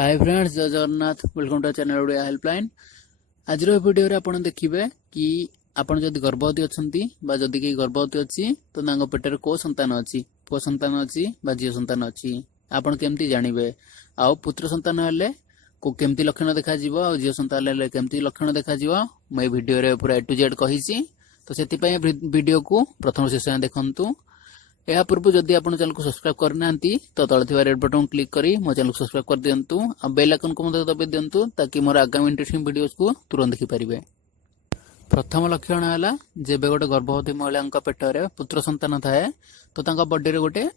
हाय friends, जय Jagannath. Welcome to channel Odia helpline. आज video रे आपण देखिबे कि आपण जदि गर्भवती अछंती बा जदि के गर्भवती अछि तो तांग पेटर को संतान अछि, पुओ संतान अछि बा झियो संतान अछि, आपण केमती जानिबे। आ पुत्र संतान हेले को केमती लक्षण देखा जिवो आ झियो संतान हेले केमती लक्षण देखा जिवो मैं वीडियो रे पूरा ए टू जेड कहिछि। तो सेति पय वीडियो को प्रथम शेष जाय देखंतु। या पूर्व जदि आपण चैनल को सब्सक्राइब करना तो तले थिबा रेड बटन क्लिक करी मो चैनल को सब्सक्राइब कर दियंतु आ बेल आइकन को मते दबे दियंतु ताकि मोर आगामी इंटरेस्टिंग वीडियोस को तुरंत देखि परिबे। प्रथम लक्षण है जेबे गोटे गर्भवती महिला पेटर पुत्र संतान थाए तो तांका बॉडी रे गोटे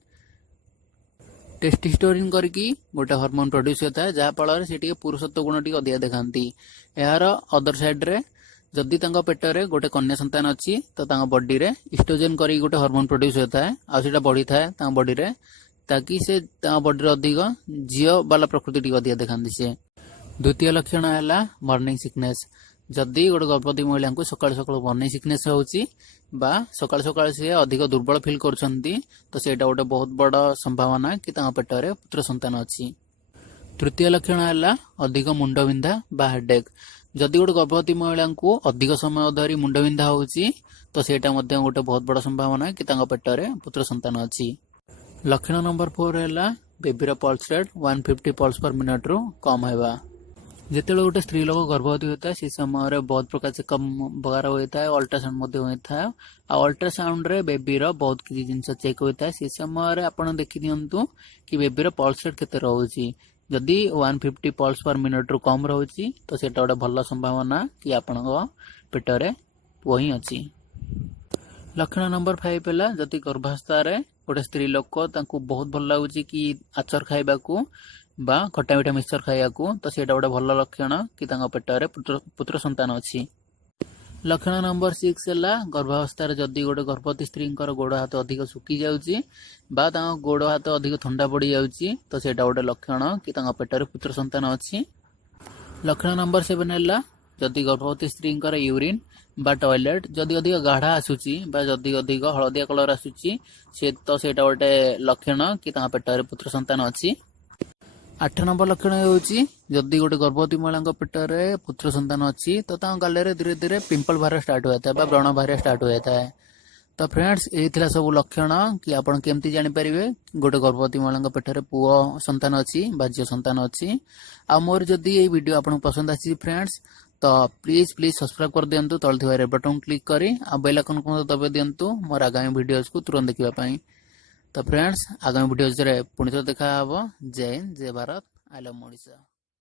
टेस्टोस्टेरोन करके गोटे हार्मोन प्रोड्यूस होता है, जहाँ फल से पुरुषत्व गुण टी अधिक देखाती। यार अदर साइड रे जदि तांका पेटरे गोटे कन्या संतान अच्छी तो तांका बॉडी रे इस्ट्रोजेन करी गोटे हार्मोन प्रोड्यूस होता है आ सेटा बढ़ी थाए तांका बॉडी रे, ताकि से तांका बॉडी रे अधिक झियो वाला प्रकृति टी अधिक देखाती से। द्वितीय लक्षण है मॉर्निंग सिकनेस। जदि गोटे गर्भवती महिला को सकाळ सकाळ मॉर्निंग सिकनेस होउची बा सकाळ सकाळ से अधिक दुर्बल फील करछंती तो सेटा गोटे बहुत बड़ संभावना कि तांका पेटरे पुत्र संतान अच्छी। तृतीय लक्षण है अधिक मुंड बिंधा बा हेडेक। जदि गोटे गर्भवती महिला को अधिक समय धरी मुंड बिंधा होउची तो सेटा मध्य गोटे बहुत बड़ संभावना कि तांका पेटरे पुत्र संतान अच्छी। लक्षण नंबर 4 है बेबीर pulse rate 150 pulse per minute रु कम हेबा। जिते गोटे स्त्री लोक गर्भवती होता है से समय बहुत प्रकार से कम बगार होता है, अल्ट्रासाउंड होता है। अल्ट्रासाउंड रे बेबीर बहुत किसी जिनस चेक होता है। से समय आपड़ देखी दिंतु कि बेबीर पल्स रेट केते रहुची। जदि 150 पल्स पर मिनट रु कम रहुची तो सेटा गोटे भल संभावना कि आपण पेटरे पुओ ही अच्छी। लक्षण नंबर 5 है जदि गर्भावस्था गोटे स्त्री लोक बहुत भल लगुच कि आचर खाइबा बा खट्टा मिठा मिक्सचर खाइबा तो सेटा गोटे भल लक्षण कि पेटरे पुत्र संतान अच्छी। लक्षण नंबर 6 है गर्भावस्था जदि गोटे गर्भवती स्त्री गोड़ हाथ अधिक सुखी जाउची बा गोड़ हाथ अधिक ठंडा पड़ जाउची तो सेटा गोटे लक्षण कि पेटरे पुत्र संतान अच्छी। लक्षण नंबर 7 है जदि गर्भवती स्त्री यूरिन बा टॉयलेट जदि अधिक गाढ़ा आसूची बा जदि अधिक हलदिया कलर आसूची से तो सेटा गोटे लक्षण कि पेटरे पुत्र संतान अच्छी। 8 नंबर लक्षण होउची जदि गोटे गर्भवती महिला पेटरे पुत्र संतान अच्छी तो गाल धीरे धीरे पिंपल बाहर स्टार्ट होता है, व्रण बाहर स्टार्ट होता है। तो फ्रेंड्स यही सब लक्षण कि आपण केमती जानि परिबे गोटे गर्भवती महिला पेटरे पुओ संतान अच्छी बा झियो संतान अच्छी। आ मोर जदि ये वीडियो आपन पसंद आसी फ्रेंड्स तो प्लीज सब्सक्राइब कर दियंतु, तल थिबा रेड बटन क्लिक करी आ बेल आइकन को दबे दियंतु मोर आगामी वीडियोस को तुरंत देखिबा पई। तो फ्रेंड्स आगामी वीडियोस रे पुणी देखा हबो। जय हिंद, जय भारत, आई लव ओडिशा।